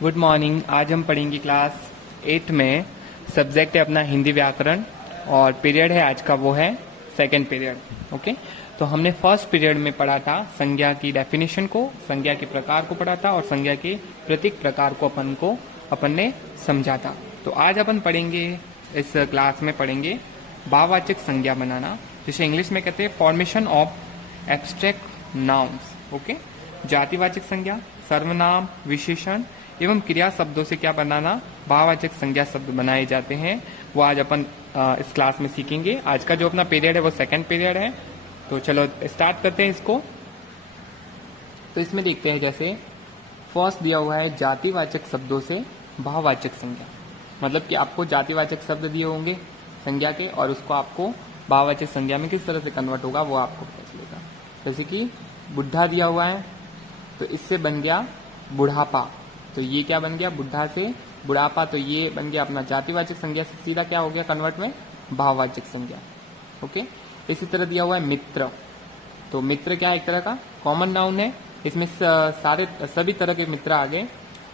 Good morning. आज हम पढ़ेंगे क्लास 8 में। सब्जेक्ट है अपना हिंदी व्याकरण और पीरियड है आज का वो है सेकंड पीरियड। ओके, तो हमने फर्स्ट पीरियड में पढ़ा था संज्ञा की डेफिनेशन को, संज्ञा के प्रकार को पढ़ा था और संज्ञा के प्रतीक प्रकार को अपन ने समझा था। तो आज अपन पढ़ेंगे, इस क्लास में पढ़ेंगे भाववाचक संज्ञा बनाना, जिसे इंग्लिश में कहते हैं formation of abstract nouns. Okay, जातिवाचक संज्ञा, सर्वनाम, विशेषण एवं क्रिया शब्दों से क्या बनाना, भाववाचक संज्ञा शब्द बनाए जाते हैं। वो आज अपन इस क्लास में सीखेंगे। आज का जो अपना पीरियड है वो सेकंड पीरियड है। तो चलो स्टार्ट करते हैं इसको। तो इसमें देखते हैं, जैसे फर्स्ट दिया हुआ है जातिवाचक शब्दों से भाववाचक संज्ञा। मतलब कि आपको जातिवाचक शब्द दिए होंगे संज्ञा के और उसको आपको भाववाचक संज्ञा में किस तरह से कन्वर्ट होगा वो आपको पता चलेगा। जैसे कि बुढ़ा दिया हुआ है तो इससे बन गया बुढ़ापा, तो ये क्या बन गया, बुढ़ा से बुढ़ापा, तो ये बन गया अपना जातिवाचक संज्ञा से सीधा क्या हो गया कन्वर्ट में भाववाचक संज्ञा। ओके, इसी तरह दिया हुआ है मित्र, तो मित्र क्या है, एक तरह का कॉमन नाउन है। इसमें सभी तरह के मित्र आ गए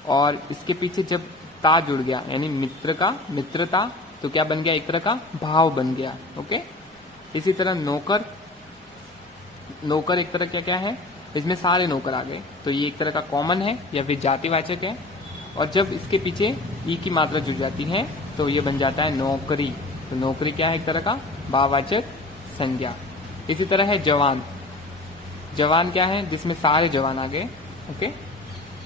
और इसके पीछे जब ता जुड़ गया यानी मित्र का मित्रता, तो क्या बन गया, एक तरह का भाव बन गया। ओके, इसी तरह नौकर, नौकर एक तरह क्या है, इसमें सारे नौकर आ गए, तो ये एक तरह का कॉमन है या फिर जातिवाचक है। और जब इसके पीछे ई की मात्रा जुड़ जाती है तो ये बन जाता है नौकरी, तो नौकरी क्या है, एक तरह का भाववाचक संज्ञा। इसी तरह है जवान, जवान क्या है, जिसमें सारे जवान आ गए। ओके,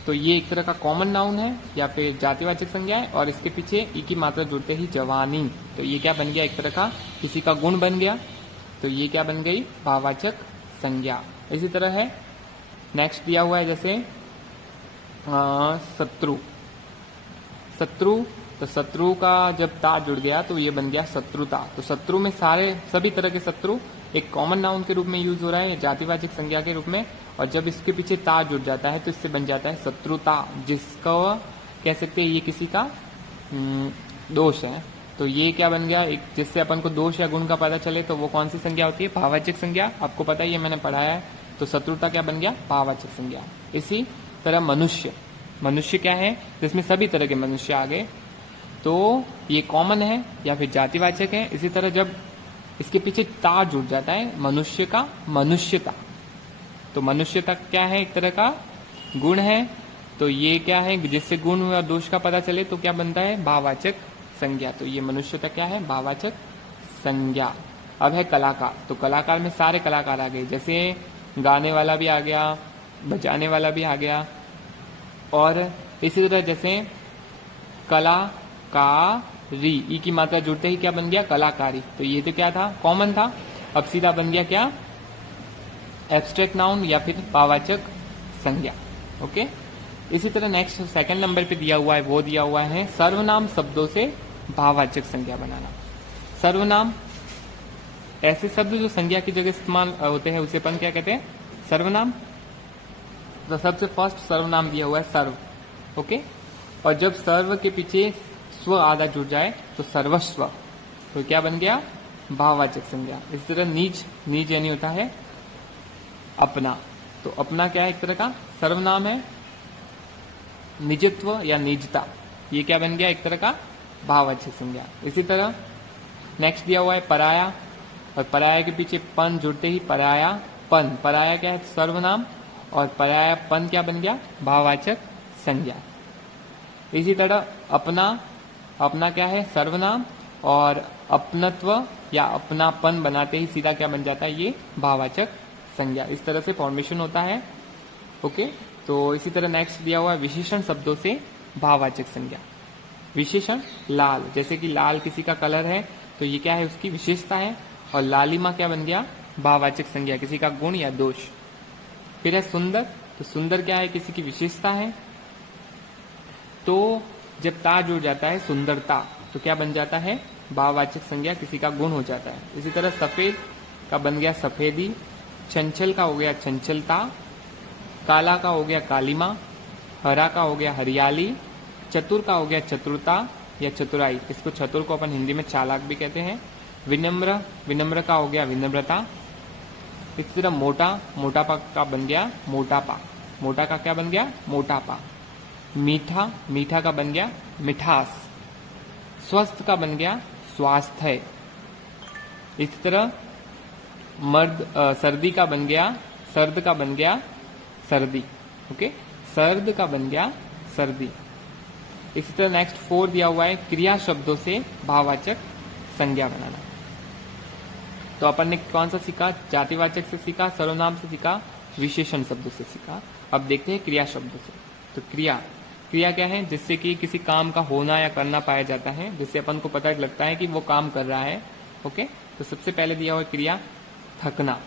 तो ये एक तरह का कॉमन नाउन है या फिर जातिवाचक संज्ञा है और इसके पीछे ई की मात्रा जुड़ते ही जवानी, तो ये क्या बन गया, एक तरह का किसी का गुण बन गया, तो ये क्या बन गई, भाववाचक संज्ञा। इसी तरह है नेक्स्ट दिया हुआ है जैसे शत्रु, शत्रु, तो शत्रु का जब ता जुड़ गया तो ये बन गया शत्रुता, तो शत्रु में सभी तरह के शत्रु एक कॉमन नाउन के रूप में यूज हो रहा है जातिवाचक संज्ञा के रूप में, और जब इसके पीछे ता जुड़ जाता है तो इससे बन जाता है शत्रुता, जिसको कह सकते हैं ये किसी का दोष है। तो ये क्या बन गया, एक जिससे अपन को दोष या गुण का पता चले तो वो कौन सी संज्ञा होती है, भाववाचक संज्ञा। आपको पता ही है, मैंने पढ़ाया है। तो शत्रुता क्या बन गया, भाववाचक संज्ञा। इसी तरह मनुष्य, मनुष्य क्या है, जिसमें सभी तरह के मनुष्य आ गए, तो ये कॉमन है या फिर जातिवाचक है। इसी तरह जब इसके पीछे ता जुड़ जाता है मनुष्य का मनुष्यता, तो मनुष्यता क्या है, एक तरह का गुण है, तो ये क्या है, जिससे गुण और दोष का पता चले तो क्या बनता है, भाववाचक संज्ञा। तो ये मनुष्यता क्या है, भाववाचक संज्ञा। अब है कलाकार, तो कलाकार में सारे कलाकार आ गए, जैसे गाने वाला भी आ गया, बजाने वाला भी आ गया, और इसी तरह जैसे कलाकारी, ई की मात्रा जुड़ते ही क्या बन गया, कलाकारी, तो ये तो क्या था, कॉमन था, अब सीधा बन गया क्या, एब्स्ट्रैक्ट नाउन या फिर भाववाचक संज्ञा। ओके, इसी तरह नेक्स्ट सेकंड नंबर पे दिया हुआ है, वो दिया हुआ है सर्वनाम शब्दों से भाववाचक संज्ञा बनाना। सर्वनाम ऐसे शब्द जो संज्ञा की जगह इस्तेमाल होते हैं उसे अपन क्या कहते हैं, सर्वनाम। तो सबसे फर्स्ट सर्वनाम दिया हुआ है सर्व। ओके, और जब सर्व के पीछे स्व आधा जुड़ जाए तो सर्वस्व, तो क्या बन गया, भाववाचक संज्ञा। इस तरह नीच, नीच यानी होता है अपना, तो अपना क्या है, एक तरह का सर्वनाम है। निजत्व या निजता, ये क्या बन गया, एक तरह का भाववाचक संज्ञा। इसी तरह नेक्स्ट दिया हुआ है पराया, और पराया के पीछे पन जुड़ते ही पराया पन, पराया क्या है, सर्वनाम, और पराया पन क्या बन गया, भाववाचक संज्ञा। इसी तरह अपना, अपना क्या है, सर्वनाम, और अपनत्व या अपनापन बनाते ही सीधा क्या बन जाता है, ये भाववाचक संज्ञा। इस तरह से फॉर्मेशन होता है। ओके, तो इसी तरह नेक्स्ट दिया हुआ है विशेषण शब्दों से भाववाचक संज्ञा। विशेषण लाल, जैसे कि लाल किसी का कलर है तो ये क्या है, उसकी विशेषता है, और लालिमा क्या बन गया, भाववाचक संज्ञा, किसी का गुण या दोष। फिर है सुंदर, तो सुंदर क्या है, किसी की विशेषता है, तो जब ता जुड़ जाता है सुंदरता, तो क्या बन जाता है, भाववाचक संज्ञा, किसी का गुण हो जाता है। इसी तरह सफेद का बन गया सफेदी, चंचल का हो गया चंचलता, काला का हो गया कालिमा, हरा का हो गया हरियाली, चतुर का हो गया चतुरता या चतुराई, इसको चतुर को अपन हिंदी में चालाक भी कहते हैं। विनम्र, विनम्र का हो गया विनम्रता। इस तरह मोटा, मोटापा का बन गया मोटापा, मोटा का क्या बन गया, मोटापा। मीठा, मीठा का बन गया मिठास। स्वस्थ का बन गया स्वास्थ्य। इसी तरह सर्दी का बन गया, सर्द का बन गया सर्दी। ओके, सर्द का बन गया सर्दी। इसी तरह नेक्स्ट 4 दिया हुआ है क्रिया शब्दों से भाववाचक संज्ञा बनाना। तो अपन ने कौन सा सीखा? जातिवाचक से सीखा, सर्वनाम से सीखा, विशेषण शब्दों से सीखा। अब देखते हैं क्रिया शब्दों से। तो क्रिया, क्रिया क्या है? जिससे कि किसी काम का होना या करना पाया जाता है, जिससे अपन को पता लगता है कि वो काम कर रहा है। ओके, तो सबसे पहले दिया हुआ है क्रिया थकना।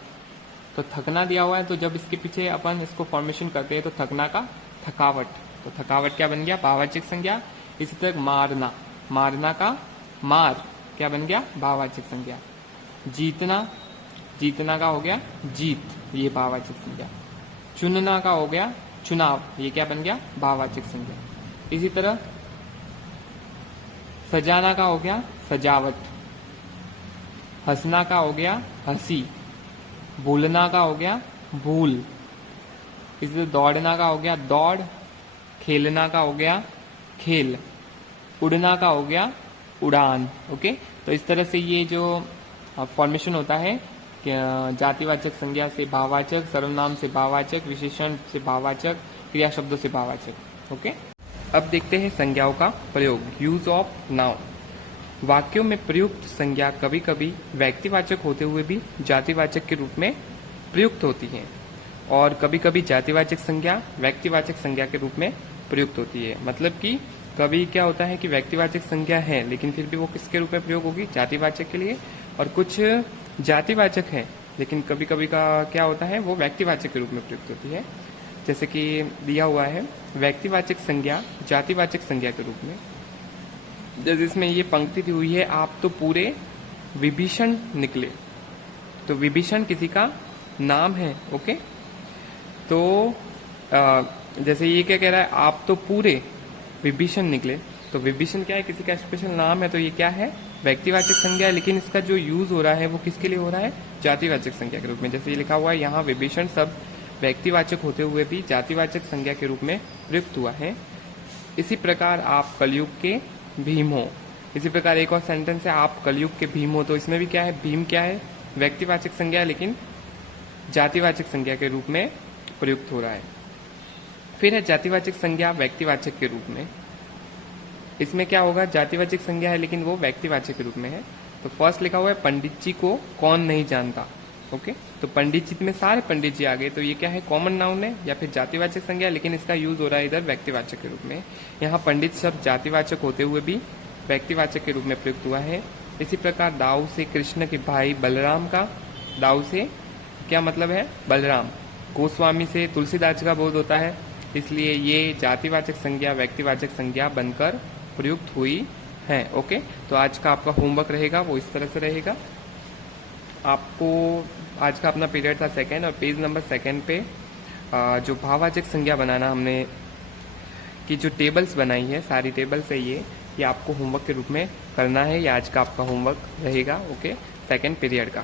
तो थकना दिया हुआ है, तो जब इसके पीछे अपन इसको फॉर्मेशन करते हैं तो थकना का थकावट। तो थकावट क्या बन गया? भाववाचक संज्ञा। इसी तरह मारना, मारना का मार क्या बन गया? भाववाचक संज्ञा। जीतना, जीतना का हो गया जीत, ये भाववाचक संज्ञा। चुनना का हो गया चुनाव, ये क्या बन गया? भाववाचक संज्ञा। इसी तरह सजाना का हो गया सजावट। हंसना का हो गया हंसी। भूलना का हो गया भूल। इसी तरह दौड़ना का हो गया दौड़। खेलना का हो गया खेल। उड़ना का हो गया उड़ान। ओके, तो इस तरह से ये जो फॉर्मेशन होता है जातिवाचक संज्ञा से भाववाचक, सर्वनाम से भाववाचक, विशेषण से भाववाचक, क्रिया शब्दों से भाववाचक। ओके, अब देखते हैं संज्ञाओं का प्रयोग। Use of noun. वाक्यों में प्रयुक्त संज्ञा कभी कभी व्यक्तिवाचक होते हुए भी जातिवाचक के रूप में प्रयुक्त होती है, और कभी कभी जातिवाचक संज्ञा व्यक्तिवाचक संज्ञा के रूप में प्रयुक्त होती है। मतलब कि कभी क्या होता है कि व्यक्तिवाचक संज्ञा है लेकिन फिर भी वो किसके रूप में प्रयोग होगी? जातिवाचक के लिए। और कुछ जातिवाचक है लेकिन कभी कभी का क्या होता है, वो व्यक्तिवाचक के रूप में प्रयुक्त होती है। जैसे कि दिया हुआ है व्यक्तिवाचक संज्ञा जातिवाचक संज्ञा के रूप में। जैसे इसमें ये पंक्ति दी हुई है, आप तो पूरे विभीषण निकले। तो विभीषण किसी का नाम है। ओके, तो जैसे ये क्या कह रहा है, आप तो पूरे विभीषण निकले। तो विभीषण क्या है? किसी का स्पेशल नाम है, तो ये क्या है? व्यक्तिवाचक संज्ञा है, लेकिन इसका जो यूज हो रहा है वो किसके लिए हो रहा है? जातिवाचक संज्ञा के रूप में। जैसे ये लिखा हुआ है यहाँ विभीषण शब्द व्यक्तिवाचक होते हुए भी जातिवाचक संज्ञा के रूप में प्रयुक्त हुआ है। इसी प्रकार आप कलयुग के भीम हो। इसी प्रकार एक और सेंटेंस है, आप कलयुग के भीम हो। तो इसमें भी क्या है? भीम क्या है? व्यक्तिवाचक संज्ञा है लेकिन जातिवाचक संज्ञा के रूप में प्रयुक्त हो रहा है। फिर है जातिवाचक संज्ञा व्यक्तिवाचक के रूप में। इसमें क्या होगा? जातिवाचक संज्ञा है लेकिन वो व्यक्तिवाचक के रूप में है। तो फर्स्ट लिखा हुआ है पंडित जी को कौन नहीं जानता। ओके, तो पंडित जी में सारे पंडित जी आ गए, तो ये क्या है? कॉमन नाउन है या फिर जातिवाचक संज्ञा, लेकिन इसका यूज हो रहा है इधर व्यक्तिवाचक के रूप में। यहाँ पंडित शब्द जातिवाचक होते हुए भी व्यक्तिवाचक के रूप में प्रयुक्त हुआ है। इसी प्रकार दाऊ से कृष्ण के भाई बलराम का, दाऊ से क्या मतलब है? बलराम। गोस्वामी से तुलसीदास का बोध होता है, इसलिए ये जातिवाचक संज्ञा व्यक्तिवाचक संज्ञा बनकर प्रयुक्त हुई है। ओके, तो आज का आपका होमवर्क रहेगा वो इस तरह से रहेगा। आपको आज का अपना पीरियड था सेकंड, और पेज नंबर 2 पे जो भाववाचक संज्ञा बनाना हमने की जो टेबल्स बनाई है, सारी टेबल्स है ये आपको होमवर्क के रूप में करना है। ये आज का आपका होमवर्क रहेगा। ओके, सेकंड पीरियड का।